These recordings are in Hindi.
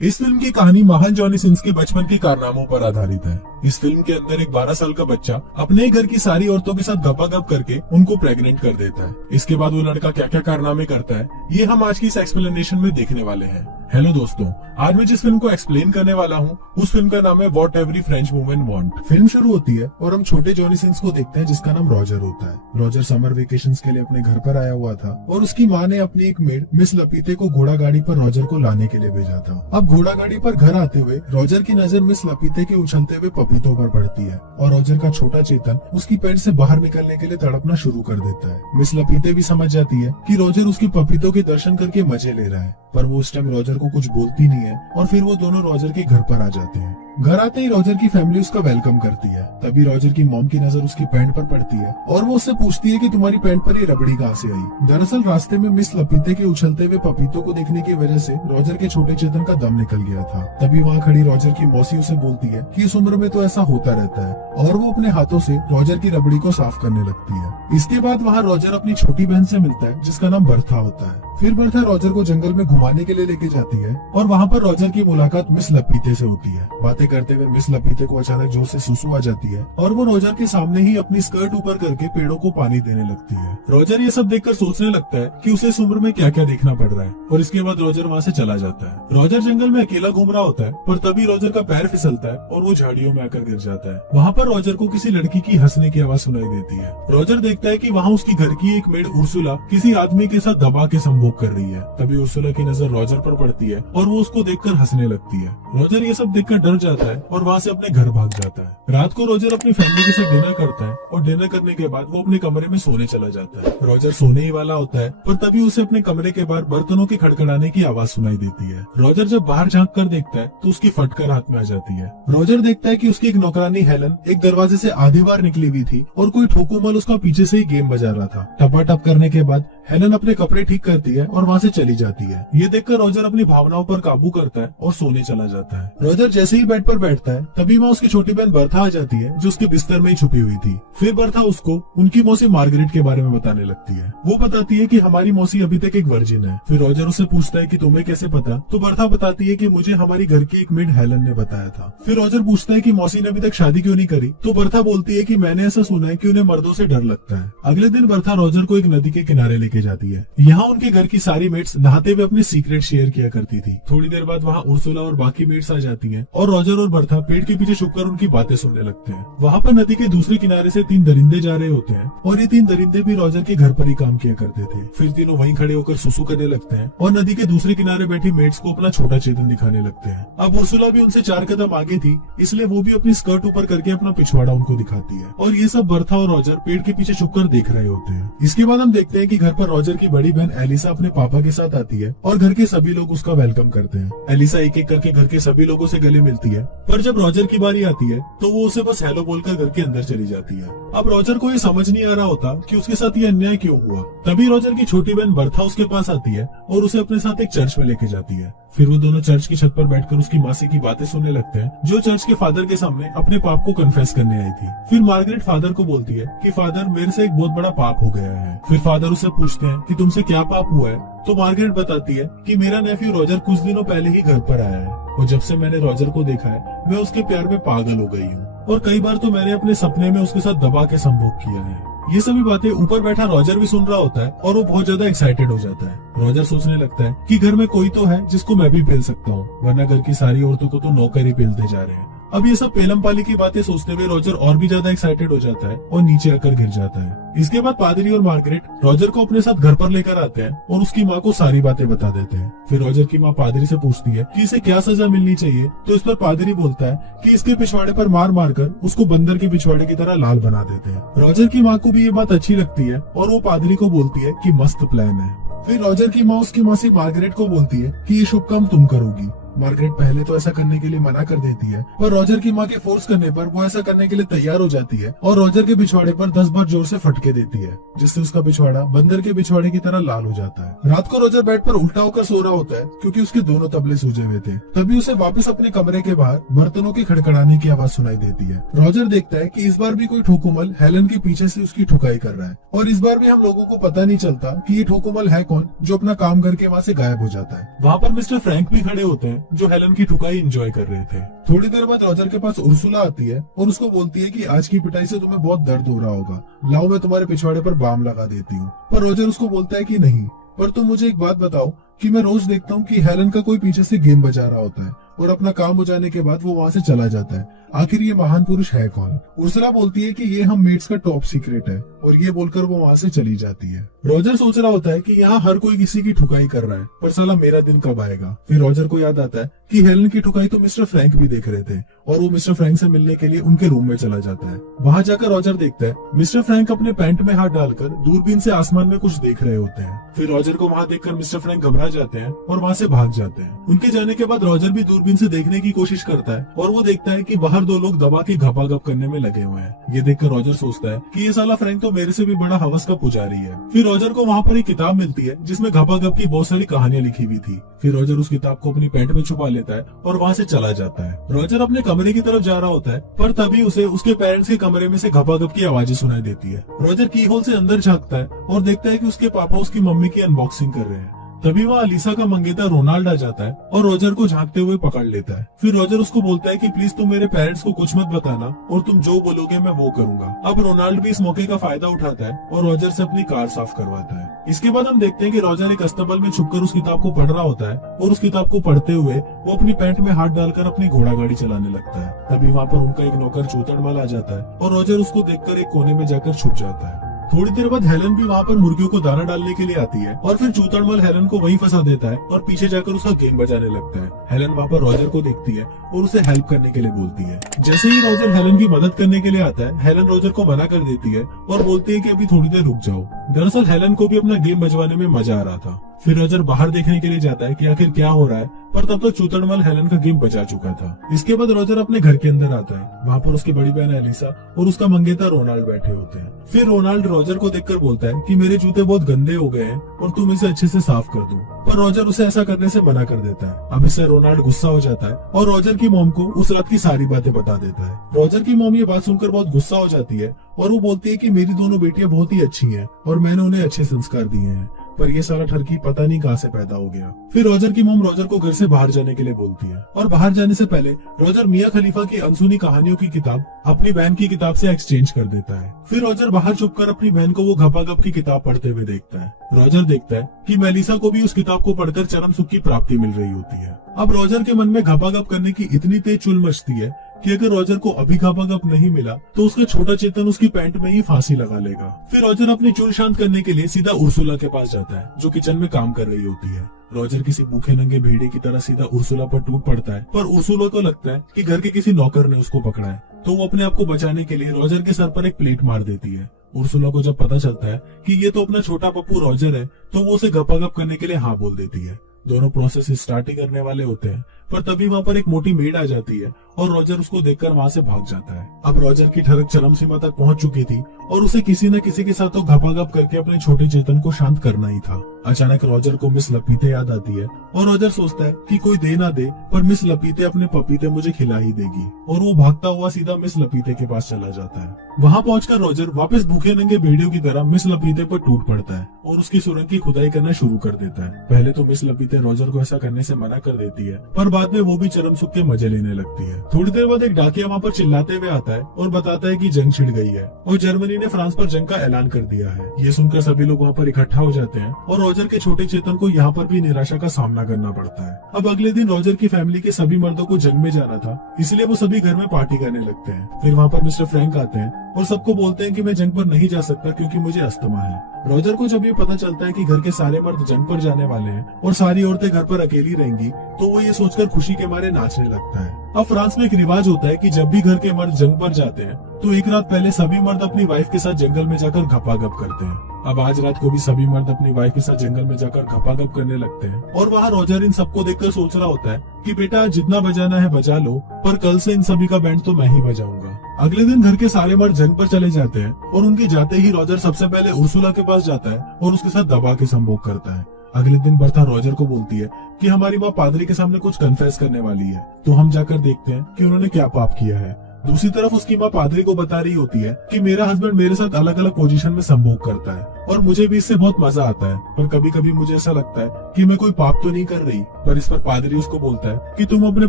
इस फिल्म की कहानी महान जॉनी सिंस के बचपन के कारनामों पर आधारित है। इस फिल्म के अंदर एक 12 साल का बच्चा अपने ही घर की सारी औरतों के साथ गपागप करके उनको प्रेग्नेंट कर देता है। इसके बाद वो लड़का क्या क्या कारनामे करता है, ये हम आज की इस एक्सप्लेनेशन में देखने वाले हैं। हेलो दोस्तों, आज मैं जिस फिल्म को एक्सप्लेन करने वाला हूँ उस फिल्म का नाम है what every French woman want. Film शुरू होती है और हम छोटे जॉनी सिंस को देखते हैं जिसका नाम रॉजर होता है। रॉजर समर वेकेशंस के लिए अपने घर पर आया हुआ था और उसकी माँ ने अपनी एक मेड मिस लपीते को घोड़ा गाड़ी पर रॉजर को लाने के लिए भेजा था। अब घोड़ा गाड़ी पर घर आते हुए रॉजर की नजर मिस लपीते के उछलते हुए पपीतों पर पड़ती है और रॉजर का छोटा चेतन उसकी पेट से बाहर निकलने के लिए तड़पना शुरू कर देता है। मिस लपीते भी समझ जाती है कि रॉजर उसकी पपीतों के दर्शन करके मजे ले रहा है, पर वो उस टाइम रॉजर को कुछ बोलती नहीं है और फिर वो दोनों रॉजर के घर पर आ जाते हैं। घर आते ही रॉजर की फैमिली उसका वेलकम करती है। तभी रॉजर की मॉम की नजर उसकी पैंट पर पड़ती है और वो उससे पूछती है कि तुम्हारी पैंट पर ये रबड़ी कहाँ से आई। दरअसल रास्ते में मिस लपीते के उछलते हुए पपीतों को देखने की वजह से रॉजर के छोटे चेतन का दम निकल गया था। तभी वहाँ खड़ी रॉजर की मौसी उसे बोलती है कि इस उम्र में तो ऐसा होता रहता है, और वो अपने हाथों से रॉजर की रबड़ी को साफ करने लगती है। इसके बाद वहाँ रॉजर अपनी छोटी बहन से मिलता है जिसका नाम बर्था होता है। फिर बर्था रॉजर को जंगल में घुमाने के लिए लेके जाती है और वहाँ पर रॉजर की मुलाकात मिस लपीते से होती है। बातें करते हुए मिस लपीते को अचानक जोर से सुसु आ जाती है और वो रॉजर के सामने ही अपनी स्कर्ट ऊपर करके पेड़ों को पानी देने लगती है। रॉजर ये सब देखकर सोचने लगता है कि उसे इस उम्र में क्या क्या देखना पड़ रहा है, और इसके बाद रॉजर वहाँ से चला जाता है। रॉजर जंगल में अकेला घूम रहा होता है, पर तभी रॉजर का पैर फिसलता है और वो झाड़ियों में आकर गिर जाता है। वहाँ पर रॉजर को किसी लड़की की हंसने की आवाज सुनाई देती है। रॉजर देखता है कि वहाँ उसकी घर की एक मेड उर्सुला किसी आदमी के साथ दबा के संभोग कर रही है। तभी उर्सुला की नजर रॉजर पर पड़ती है और वो उसको देखकर हंसने लगती है। रॉजर ये सब देखकर डर जाता है और वहाँ से अपने घर भाग जाता है। रात को रॉजर अपनी फैमिली के साथ डिनर करता है और डिनर करने के बाद वो अपने कमरे में सोने चला जाता है। रॉजर सोने ही वाला होता है, पर तभी उसे अपने कमरे के बाहर बर्तनों के खड़खड़ाने की आवाज सुनाई देती है। रॉजर जब बाहर झांक कर देखता है तो उसकी फटकर हाथ में आ जाती है। रॉजर देखता है कि उसकी एक नौकरानी हेलन एक दरवाजे से आधी बार निकली हुई थी और कोई ठोकुमल उसका पीछे से ही गेम बजा रहा था। टपा टप करने के बाद हेलन अपने कपड़े ठीक करती है और वहाँ से चली जाती है। ये देखकर रॉजर अपनी भावनाओं पर काबू करता है और सोने चला जाता है। रॉजर जैसे ही बेड पर बैठता है तभी वहाँ उसकी छोटी बहन बर्था आ जाती है जो उसके बिस्तर में ही छुपी हुई थी। फिर बर्था उसको उनकी मौसी मार्गरेट के बारे में बताने लगती है। वो बताती है कि हमारी मौसी अभी तक एक वर्जिन है। फिर रॉजर उससे पूछता है कि तुम्हें कैसे पता, तो बर्था बताती है कि मुझे हमारी घर की एक मेड हेलन ने बताया था। फिर रॉजर पूछता है कि मौसी ने अभी तक शादी क्यों नहीं करी, तो बर्था बोलती है कि मैंने ऐसा सुना है कि उन्हें मर्दों से डर लगता है। अगले दिन बर्था रॉजर को एक नदी के किनारे लेके जाती है। यहाँ उनके घर की सारी मेट्स नहाते हुए अपने सीक्रेट शेयर किया करती थी। थोड़ी देर बाद वहाँ उर्सुला और बाकी मेट्स आ जाती हैं और रॉजर और बर्था पेड़ के पीछे छुपकर उनकी बातें सुनने लगते हैं। वहाँ पर नदी के दूसरे किनारे से 3 दरिंदे जा रहे होते हैं और ये 3 दरिंदे भी रॉजर के घर पर ही काम किया करते थे। फिर तीनों वहीं खड़े होकर सुसु करने लगते हैं और नदी के दूसरे किनारे बैठी मेट्स को अपना छोटा चेतन दिखाने लगते हैं। अब उर्सुला भी उनसे 4 कदम आगे थी, इसलिए वो भी अपनी स्कर्ट ऊपर करके अपना पिछवाड़ा उनको दिखाती है और ये सब बर्था और रॉजर पेड़ के पीछे छुपकर देख रहे होते हैं। इसके बाद हम देखते हैं कि घर पर रॉजर की बड़ी बहन एलिसा अपने पापा के साथ आती है और घर के सभी लोग उसका वेलकम करते हैं। एलिसा एक एक करके घर के सभी लोगों से गले मिलती है, पर जब रॉजर की बारी आती है तो वो उसे बस हेलो बोलकर घर के अंदर चली जाती है। अब रॉजर को ये समझ नहीं आ रहा होता कि उसके साथ ये अन्याय क्यों हुआ। तभी रॉजर की छोटी बहन बर्था उसके पास आती है और उसे अपने साथ एक चर्च में लेके जाती है। फिर वो दोनों चर्च की छत पर बैठकर उसकी मासी की बातें सुनने लगते हैं, जो चर्च के फादर के सामने अपने पाप को कन्फेस करने आई थी। फिर मार्गरेट फादर को बोलती है कि फादर, मेरे से एक बहुत बड़ा पाप हो गया है। फिर फादर उससे पूछते हैं कि तुमसे क्या पाप हुआ है, तो मार्गरेट बताती है कि मेरा नेफ्यू रॉजर कुछ दिनों पहले ही घर पर आया है और जब से मैंने रॉजर को देखा है मैं उसके प्यार में पागल हो गई हूँ, और कई बार तो मैंने अपने सपने में उसके साथ दबा के संभोग किया है। ये सभी बातें ऊपर बैठा रॉजर भी सुन रहा होता है और वो बहुत ज्यादा एक्साइटेड हो जाता है। रॉजर सोचने लगता है कि घर में कोई तो है जिसको मैं भी पेल सकता हूँ, वरना घर की सारी औरतों को तो नौकर ही पेलते जा रहे हैं। अब ये सब पेलम पाली की बातें सोचते हुए रॉजर और भी ज्यादा एक्साइटेड हो जाता है और नीचे आकर गिर जाता है। इसके बाद पादरी और मार्गरेट रॉजर को अपने साथ घर पर लेकर आते हैं और उसकी माँ को सारी बातें बता देते हैं। फिर रॉजर की माँ पादरी से पूछती है कि इसे क्या सजा मिलनी चाहिए, तो इस पर पादरी बोलता है कि इसके पिछवाड़े पर मार मारकर उसको बंदर के पिछवाड़े की तरह लाल बना देते हैं। रॉजर की माँ को भी ये बात अच्छी लगती है और वो पादरी को बोलती है कि मस्त प्लान है। फिर रॉजर की माँ उसकी मौसी मार्गरेट को बोलती है कि ये शुभ काम तुम करोगी। मार्गरेट पहले तो ऐसा करने के लिए मना कर देती है, पर रॉजर की माँ के फोर्स करने पर वो ऐसा करने के लिए तैयार हो जाती है और रॉजर के पिछवाड़े पर 10 बार जोर से फटके देती है, जिससे उसका पिछवाड़ा बंदर के पिछवाड़े की तरह लाल हो जाता है। रात को रॉजर बेड पर उल्टा होकर सो रहा होता है क्योंकि उसके दोनों तबले सूजे हुए थे। तभी उसे वापस अपने कमरे के बाहर बर्तनों के खड़खड़ाने की आवाज सुनाई देती है। रॉजर देखता है कि इस बार भी कोई ठोकुमल हेलन के पीछे से उसकी ठुकाई कर रहा है और इस बार भी हम लोगों को पता नहीं चलता कि ये ठोकुमल है कौन जो अपना काम करके वहाँ से गायब हो जाता है। वहाँ पर मिस्टर फ्रैंक भी खड़े होते हैं जो हेलन की ठुकाई एंजॉय कर रहे थे। थोड़ी देर बाद रॉजर के पास उर्सुला आती है और उसको बोलती है कि आज की पिटाई से तुम्हें बहुत दर्द हो रहा होगा, लाओ मैं तुम्हारे पिछवाड़े पर बाम लगा देती हूँ। पर रॉजर उसको बोलता है कि नहीं, पर तुम मुझे एक बात बताओ कि मैं रोज देखता हूँ कि हेलन का कोई पीछे से गेम बजा रहा होता है और अपना काम हो जाने के बाद वो वहाँ से चला जाता है। आखिर ये महान पुरुष है कौन? उर्सुला बोलती है कि ये हम मेट्स का टॉप सीक्रेट है और ये बोलकर वो वहाँ से चली जाती है। रॉजर सोच रहा होता है कि यहाँ हर कोई किसी की ठुकाई कर रहा है, पर साला मेरा दिन कब आएगा। फिर रॉजर को याद आता है कि हेलन की ठुकाई तो मिस्टर फ्रैंक भी देख रहे थे और वो मिस्टर फ्रैंक से मिलने के लिए उनके रूम में चला जाता है। वहाँ जाकर रॉजर देखता है मिस्टर फ्रैंक अपने पैंट में हाथ डालकर दूरबीन से आसमान में कुछ देख रहे होते हैं। फिर रॉजर को वहाँ देखकर मिस्टर फ्रैंक घबरा जाते हैं और वहाँ से भाग जाते हैं। उनके जाने के बाद रॉजर भी दूरबीन से देखने की कोशिश करता है और वो देखता है कि बाहर दो लोग दबा के घपाघप करने में लगे हुए हैं। ये देखकर रॉजर सोचता है कि ये साला फ्रैंक तो मेरे से भी बड़ा हवस का पुजारी है। फिर रॉजर को वहाँ पर एक किताब मिलती है जिसमें घपाघप की बहुत सारी कहानियां लिखी हुई थी। फिर रॉजर उस किताब को अपनी पैंट में छुपा लेता है और वहाँ से चला जाता है। रॉजर अपने कमरे की तरफ जा रहा होता है, पर तभी उसे उसके पेरेंट्स के कमरे में से घपाघप की आवाजें सुनाई देती है। रॉजर की होल से अंदर झांकता है और देखता है कि उसके पापा उसकी मम्मी की अनबॉक्सिंग कर रहे हैं। तभी वहाँ अलीसा का मंगेतर रोनाल्ड आ जाता है और रॉजर को झांकते हुए पकड़ लेता है। फिर रॉजर उसको बोलता है कि प्लीज तुम मेरे पेरेंट्स को कुछ मत बताना और तुम जो बोलोगे मैं वो करूंगा। अब रोनाल्ड भी इस मौके का फायदा उठाता है और रॉजर से अपनी कार साफ करवाता है। इसके बाद हम देखते हैं कि रॉजर एक अस्तबल में छुपकर उस किताब को पढ़ रहा होता है और उस किताब को पढ़ते हुए वो अपनी पैंट में हाथ डालकर अपनी घोड़ा गाड़ी चलाने लगता है। तभी वहाँ पर उनका एक नौकर चूतड़मल आ जाता है और रॉजर उसको देखकर एक कोने में जाकर छुप जाता है। थोड़ी देर बाद हेलन भी वहाँ पर मुर्गियों को दाना डालने के लिए आती है और फिर चूतड़मल हेलन को वहीं फंसा देता है और पीछे जाकर उसका गेम बजाने लगता है। हेलन वहाँ पर रॉजर को देखती है और उसे हेल्प करने के लिए बोलती है। जैसे ही रॉजर हेलन की मदद करने के लिए आता है, हेलन रॉजर को मना कर देती है और बोलती है कि अभी थोड़ी देर रुक जाओ। दरअसल हेलन को भी अपना गेम बजवाने में मजा आ रहा था। फिर रॉजर बाहर देखने के लिए जाता है कि आखिर क्या हो रहा है, पर तब तक चूतड़मल हेलन का गेम बजा चुका था। इसके बाद रॉजर अपने घर के अंदर आता है। वहाँ पर उसकी बड़ी बहन एलिसा और उसका मंगेतर रोनाल्ड बैठे होते हैं। फिर रोनाल्ड रॉजर को देखकर बोलता है कि मेरे जूते बहुत गंदे हो गए हैं और तुम इसे अच्छे से साफ कर दो, पर रॉजर उसे ऐसा करने से मना कर देता है। अब इससे रोनाल्ड गुस्सा हो जाता है और रॉजर की मॉम को उस रात की सारी बातें बता देता है। रॉजर की मॉम ये बात सुनकर बहुत गुस्सा हो जाती है और वो बोलती है कि मेरी दोनों बेटियां बहुत ही अच्छी हैं और मैंने उन्हें अच्छे संस्कार दिए हैं, पर ये सारा ठरकी पता नहीं कहाँ से पैदा हो गया। फिर रॉजर की मॉम रॉजर को घर से बाहर जाने के लिए बोलती है और बाहर जाने से पहले रॉजर मियां खलीफा की अनसुनी कहानियों की किताब अपनी बहन की किताब से एक्सचेंज कर देता है। फिर रॉजर बाहर छुपकर अपनी बहन को वो घपाघप की किताब पढ़ते हुए देखता है। रॉजर देखता है कि मेलिसा को भी उस किताब को पढ़कर चरम सुख की प्राप्ति मिल रही होती है। अब रॉजर के मन में घपाघप करने की इतनी तेज चुल मचती है कि अगर रॉजर को अभी घपाघप नहीं मिला तो उसका छोटा चेतन उसकी पैंट में ही फांसी लगा लेगा। फिर रॉजर अपनी चुल शांत करने के लिए सीधा उर्सुला के पास जाता है जो किचन में काम कर रही होती है। रॉजर किसी भूखे नंगे भेड़िए की तरह सीधा उर्सुला पर टूट पड़ता है, पर उर्सुला को लगता है कि घर के किसी नौकर ने उसको पकड़ा है, तो वो अपने आप को बचाने के लिए रॉजर के सर पर एक प्लेट मार देती है। उर्सुला को जब पता चलता है कि ये तो अपना छोटा पप्पू रॉजर है, तो वो उसे घपाघप करने के लिए हाँ बोल देती है। दोनों प्रोसेस स्टार्ट ही करने वाले होते हैं, पर तभी वहाँ पर एक मोटी मेड आ जाती है और रॉजर उसको देखकर वहाँ से भाग जाता है। अब रॉजर की ठरक चरम सीमा तक पहुँच चुकी थी और उसे किसी न किसी के साथ तो घपाघप करके अपने छोटे चेतन को शांत करना ही था। अचानक रॉजर को मिस लपीते याद आती है और रॉजर सोचता है कि कोई दे ना दे, पर मिस लपीते अपने पपीते मुझे खिला ही देगी, और वो भागता हुआ सीधा मिस लपीते के पास चला जाता है। वहाँ पहुंचकर रॉजर वापस भूखे नंगे भेड़ियों की तरह मिस लपीते पर टूट पड़ता है और उसकी सुरंग की खुदाई करना शुरू कर देता है। पहले तो मिस लपीते रॉजर को ऐसा करने से मना कर देती है, पर बाद में वो भी चरम सुख के मजे लेने लगती है। थोड़ी देर बाद एक डाकिया वहाँ पर चिल्लाते हुए आता है और बताता है कि जंग छिड़ गई है और जर्मनी ने फ्रांस पर जंग का ऐलान कर दिया है। ये सुनकर सभी लोग वहाँ पर इकट्ठा हो जाते हैं और रॉजर के छोटे चेतन को यहाँ पर भी निराशा का सामना करना पड़ता है। अब अगले दिन रॉजर की फैमिली के सभी मर्दों को जंग में जाना था, इसलिए वो सभी घर में पार्टी करने लगते हैं। फिर वहाँ पर मिस्टर फ्रैंक आते हैं और सबको बोलते हैं कि मैं जंग पर नहीं जा सकता क्योंकि मुझे अस्थमा है। रॉजर को जब ये पता चलता है कि घर के सारे मर्द जंग पर जाने वाले हैं और सारी औरतें घर पर अकेली रहेंगी, तो वो ये सोचकर खुशी के मारे नाचने लगता है। अब फ्रांस में एक रिवाज होता है कि जब भी घर के मर्द जंग पर जाते हैं तो एक रात पहले सभी मर्द अपनी वाइफ के साथ जंगल में जाकर घपाघप करते हैं। अब आज रात को भी सभी मर्द अपनी वाइफ के साथ जंगल में जाकर घपाघप करने लगते हैं और वहाँ रॉजर इन सबको देखकर सोच रहा होता है कि बेटा जितना बजाना है बजा लो, पर कल से इन सभी का बैंड तो मैं ही बजाऊंगा। अगले दिन घर के सारे मर्द जंग पर चले जाते हैं और उनके जाते ही रॉजर सबसे पहले उर्सुला के पास जाता है और उसके साथ दबा के संभोग करता है। अगले दिन बर्था रॉजर को बोलती है कि हमारी माँ पादरी के सामने कुछ कन्फेस करने वाली है, तो हम जाकर देखते हैं कि उन्होंने क्या पाप किया है। दूसरी तरफ उसकी माँ पादरी को बता रही होती है कि मेरा हस्बैंड मेरे साथ अलग अलग पोजीशन में संभोग करता है और मुझे भी इससे बहुत मजा आता है, पर कभी कभी मुझे ऐसा लगता है कि मैं कोई पाप तो नहीं कर रही। पर इस पर पादरी उसको बोलता है कि तुम अपने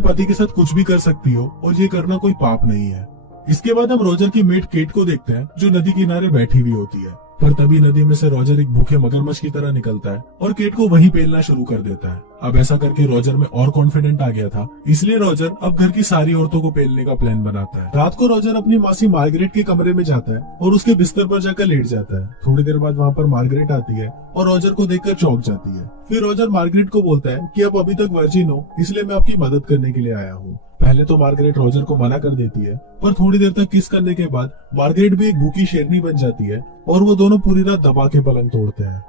पति के साथ कुछ भी कर सकती हो और ये करना कोई पाप नहीं है। इसके बाद हम रोजर की मेट केट को देखते हैं जो नदी किनारे बैठी हुई होती है। पर तभी नदी में से रोजर एक भूखे मगरमच्छ की तरह निकलता है और केट को वहीं पेलना शुरू कर देता है। अब ऐसा करके रोजर में और कॉन्फिडेंट आ गया था, इसलिए रोजर अब घर की सारी औरतों को पेलने का प्लान बनाता है। रात को रोजर अपनी मासी मार्गरेट के कमरे में जाता है और उसके बिस्तर पर जाकर लेट जाता है। थोड़ी देर बाद वहाँ पर मार्गरेट आती है और रोजर को देखकर चौंक जाती है। फिर रोजर मार्गरेट को बोलता है कि आप अभी तक वर्जिन हो, इसलिए मैं आपकी मदद करने के लिए आया हूँ। पहले तो मार्गरेट रोजर को मना कर देती है, पर थोड़ी देर तक किस करने के बाद मार्गरेट भी एक भूखी शेरनी बन जाती है और वो दोनों पूरी रात दबा के पलंग तोड़ते हैं।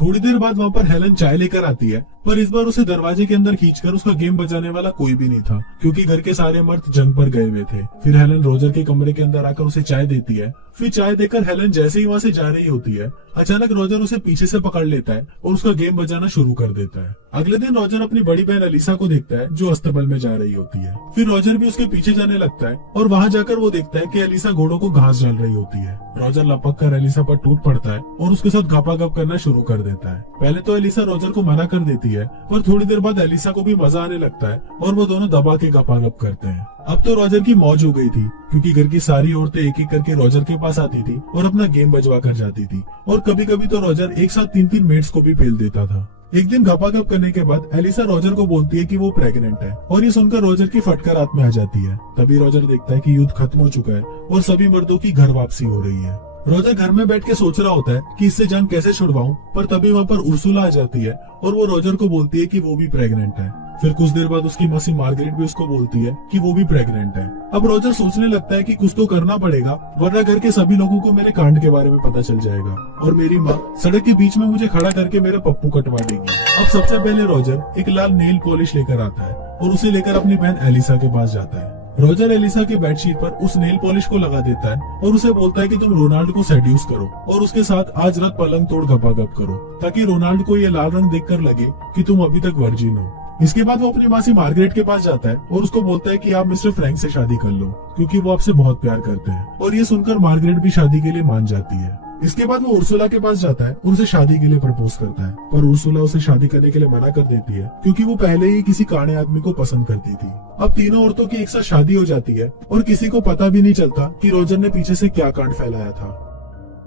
थोड़ी देर बाद वहाँ पर हेलन चाय लेकर आती है, पर इस बार उसे दरवाजे के अंदर खींचकर उसका गेम बजाने वाला कोई भी नहीं था, क्योंकि घर के सारे मर्द जंग पर गए हुए थे। फिर हेलन रोजर के कमरे के अंदर आकर उसे चाय देती है। फिर चाय देकर हेलन जैसे ही वहाँ से जा रही होती है, अचानक रोजर उसे पीछे से पकड़ लेता है और उसका गेम बजाना शुरू कर देता है। अगले दिन रोजर अपनी बड़ी बहन अलीसा को देखता है जो अस्तबल में जा रही होती है। फिर रोजर भी उसके पीछे जाने लगता है और वहाँ जाकर वो देखता है कि अलीसा घोड़ों को घास डाल रही होती है। रोजर लपक कर अलीसा पर टूट पड़ता है और उसके साथ गपागप करना शुरू कर देता है। पहले तो अलीसा रोजर को मना कर देती है, पर थोड़ी देर बाद अलीसा को भी मजा आने लगता है और वो दोनों दबा के गपागप करते हैं। अब तो रोजर की मौज हो गई थी, क्योंकि घर की सारी औरतें एक एक करके रोजर के पास आती थी और अपना गेम बजवा कर जाती थी, और कभी कभी तो रोजर एक साथ 3-3 मेट्स को भी पेल देता था। एक दिन गपागप करने के बाद एलिसा रोजर को बोलती है कि वो प्रेग्नेंट है, और ये सुनकर रोजर की फटकार रात में आ जाती है। तभी रोजर देखता है कि युद्ध खत्म हो चुका है और सभी मर्दों की घर वापसी हो रही है। रोजर घर में बैठ के सोच रहा होता है कि इससे जान कैसे छुड़वाऊं, पर तभी वहाँ पर उर्सुला आ जाती है और वो रोजर को बोलती है कि वो भी प्रेग्नेंट है। फिर कुछ देर बाद उसकी मौसी मार्गरेट भी उसको बोलती है कि वो भी प्रेग्नेंट है। अब रोजर सोचने लगता है कि कुछ तो करना पड़ेगा, वरना घर के सभी लोगों को मेरे कांड के बारे में पता चल जाएगा और मेरी माँ सड़क के बीच में मुझे खड़ा करके मेरा पप्पू कटवा देगी। अब सबसे पहले रोजर एक लाल नेल पॉलिश लेकर आता है और उसे लेकर अपनी बहन एलिसा के पास जाता है। रोजर एलिसा के बेडशीट पर उस नेल पॉलिश को लगा देता है और उसे बोलता है कि तुम रोनाल्ड को सेड्यूस करो और उसके साथ आज रात पलंग तोड़ गपागप करो, ताकि रोनाल्ड को ये लाल रंग देखकर लगे कि तुम अभी तक वर्जिन हो। इसके बाद वो अपनी मासी मार्गरेट के पास जाता है और उसको बोलता है कि आप मिस्टर फ्रैंक से शादी कर लो, क्योंकि वो आपसे बहुत प्यार करते हैं। और ये सुनकर मार्गरेट भी शादी के लिए मान जाती है। इसके बाद वो उर्सुला के पास जाता है और उसे शादी के लिए प्रपोज करता है, पर उर्सुला उसे शादी करने के लिए मना कर देती है, क्योंकि वो पहले ही किसी काणे आदमी को पसंद करती थी। अब तीनों औरतों की एक साथ शादी हो जाती है और किसी को पता भी नहीं चलता कि रोजर ने पीछे से क्या कांड फैलाया था।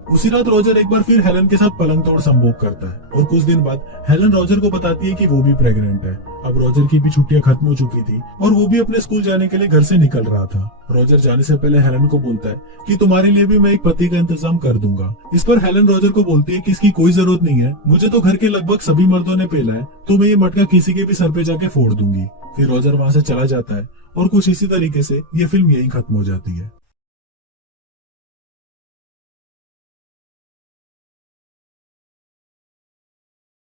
उसी रात रोजर एक बार फिर हेलन के साथ पलंग तोड़ संभोग करता है और कुछ दिन बाद हेलन रोजर को बताती है कि वो भी प्रेग्नेंट है। अब रोजर की भी छुट्टियां खत्म हो चुकी थी और वो भी अपने स्कूल जाने के लिए घर से निकल रहा था। रोजर जाने से पहले हेलन को बोलता है कि तुम्हारे लिए भी मैं एक पति का इंतजाम कर दूंगा। इस पर हेलन रोजर को बोलती है कि इसकी कोई जरूरत नहीं है, मुझे तो घर के लगभग सभी मर्दों ने पेला है, तो मैं ये मटका किसी के भी सर पे जाके फोड़ दूंगी। फिर रोजर वहाँ से चला जाता है और कुछ इसी तरीके से ये फिल्म यहीं खत्म हो जाती है।